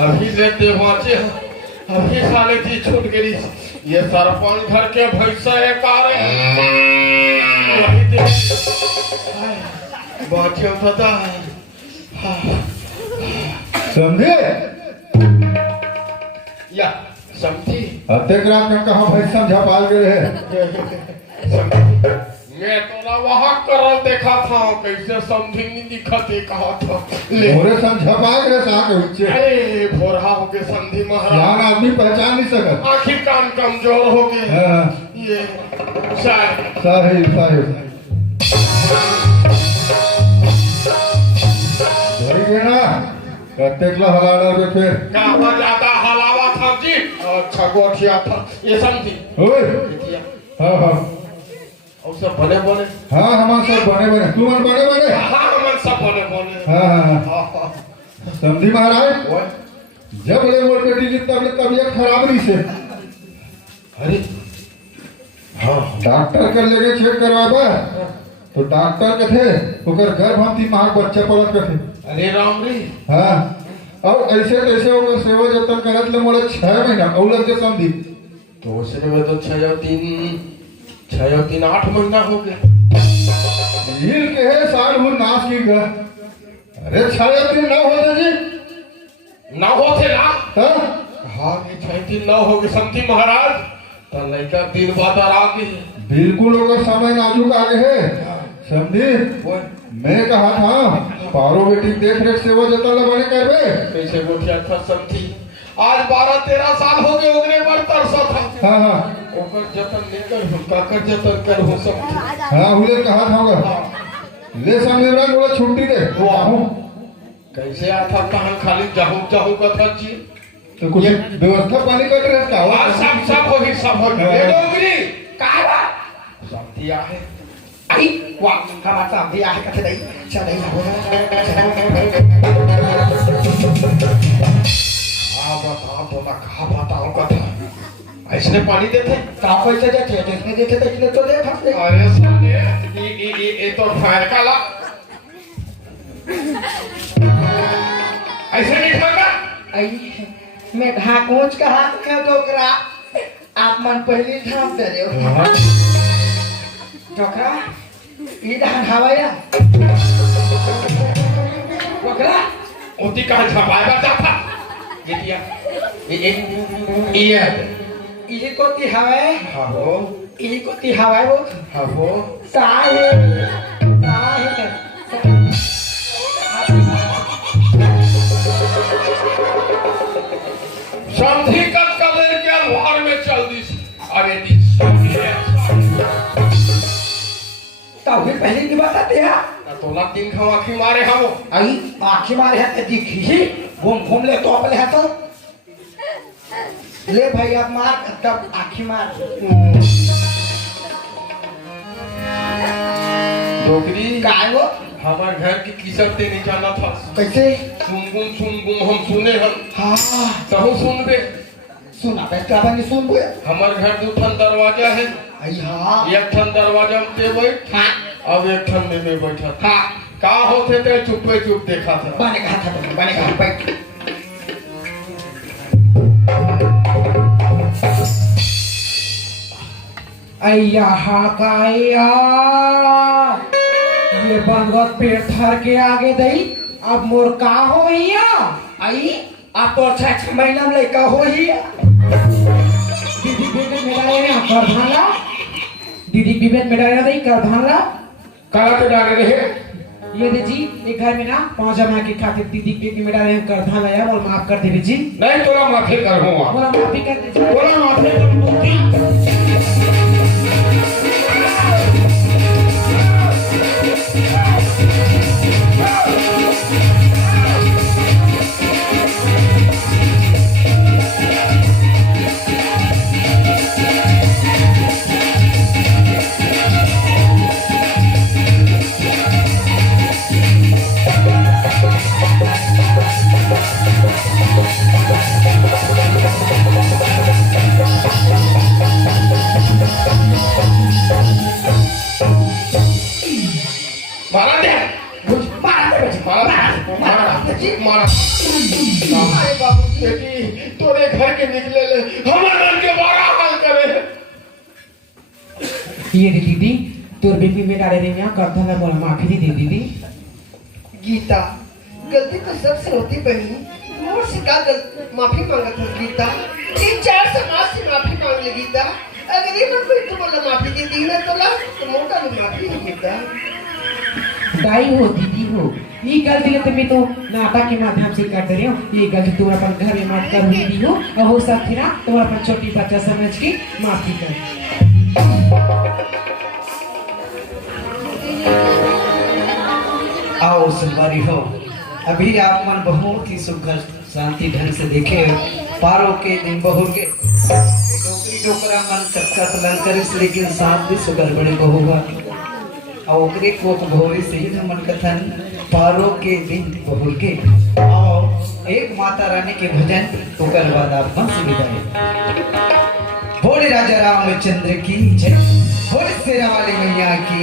अभी लेते वाचे अभी साले जी छूट गई ये सरपंच घर के भैंसा एक आ रहे वही दे बाचे पता समझे या समझी अत्यक रात में कहाँ भाई समझा पाल गए है मैं तो ना वहाँ करल देखा था कैसे समझी नहीं दिखा थे कहा था मोरे समझा पाल गए साथ उच्चे अरे भोरा हो गए संधि महाराज जान आदमी पहचान नहीं सकता आखिर कान कमजोर हो गए ये शायद साहिब साहिब धरी गए ना अत्यक ला हला डर के फिर कहाँ ज्यादा हलावा था जी अच्छा गोठिया था ये समझी ओए हाँ हाँ और सब बने बने हाँ हमारे सब बने बने तू मन बने बने हाँ हम सब बने बने हाँ हाँ समझी महाराज जब ले मोर बेटी की तबीयत खराब नहीं से अरे हाँ डॉक्टर कर लेके चेक करवाबा तो डॉक्टर कथे ओकर गर्भ हम 3 माह बच्चा पलत कथे अरे राम रे हाँ और ऐसे तैसे ओकर सेवा जतन करत ले मोरे 6 महीना औलत के समझी तो उसने में तो 6 3 8 महीना हो गए हील के है साल हो नाश की गा अरे 6 3 ना होते जी ना होते ना हाँ हाँ ये 6 3 ना हो गए समझी महाराज तो लड़का दिन बाद आ गए बिल्कुल ओकर समय नाजुक आगे है समझी मैं कहा था पारो बेटी देख रेख सेवा जतन बने करबे कैसे गोठिया था समझी आज 12 13 साल हो गए ओकरे पर तरसा था हाँ हाँ ओकर जतन लेकर हम काकर जतन कर हो समझी हाँ उले कहा था होगा ले समझेरा बोला छुट्टी दे वो आऊं कैसे आता कहां खाली जाहू जाहू का था जी तो कुछ व्यवस्था पानी कर रहे का और सब हो गए डोगरी कावा समझी है आई वाह हमारा समझी है कथे नहीं चल बताओ तो मैं कहा बताऊं कथा ऐसे पानी देते कहाँ पैसे देते देखने देते तो इसने तो देखा अरे साले ये तो फायर का ला ऐसे नहीं मांगा मैं ढाकोच का हाथ का टोकरा आप मन पहले ढाक दे रहे हो टोकरा ये धान हवाया टोकरा उती कहाँ छपाया बता था ये दिया ये को ती हवाए हाँ हो ये को ती हवाए वो हाँ हो साहे समझी कब कलर के अलवार में चल दी अरे दी तो फिर पहले की बात आते हैं तो ना 3 खाओ आँखी मारे हम आई आँखी मारे हैं तो दिखी ही घूम ले तो अपने है तो ले भाई अब मार तब आँखी मार डोगरी काय वो हमारे घर की किस्मत ते नहीं जाना था कैसे सुन हम सुने हम हाँ सहु सुन बे सुना बेटा बनी सुन बे हमारे घर 2 ठन दरवाजा है आई हाँ एक ठन दरवाजा में ते बैठ हाँ अब एक ठन में मैं बैठा था हाँ का होते ते चुप देखा था बने कहा था तुम बने कहा बैठ अय्या काया ये बंगत पेट थर के आगे दई अब मोर का हो भैया आई आप तो 6 महीना में लड़का हो ही दीदी बेटे मेरा ये कर भाला दीदी विवेक मेरा नहीं कर भाला काला तो डाले रहे ये जी एक घर में ना 5 जमा के खातिर दीदी बेटी मेरा रहे कर भाला यार और माफ कर दे जी नहीं तोरा माफी कर हुआ बोला माफी कर दे बोला माफी कर बेटी तोरे घर के निकले ले हमारे मन के बड़ा हाल करे। ये रे दीदी तोर बीपी में डाले रे मैं करता मैं बोला माफी दे दीदी। गीता गलती तो सबसे होती बहनी, मोर से का माफी मांगत है गीता, 3-4 समाज से माफी मांग ले गीता। अगर ये ना कोई तो बोला माफी दे दी ना तोला तो मोटा में माफी है गीता। दाई हो दीदी हो, ये गलती तो मैं तो नाता के माध्यम से कर रही हूँ। ये गलती तुम अपन घर में मत कर दी हो और हो सकती ना तुम अपन छोटी बच्चा समझ के माफी कर। आओ सुनवारी हो, अभी आप मन बहुत ही सुखद शांति ढंग से देखे पारो के दिन बहु के डोकरी डोकरा मन चक्का तलन करिस, लेकिन साथ भी सुगर बड़े बहु हुआ और ओकरे कोत भोरी से ही मन कथन पारो के दिन बहु के। आओ एक माता रानी के भजन ओकर बाद आप मन से विदाई। भोले राजा रामचंद्र की जय, भोले शेरा वाली मैया की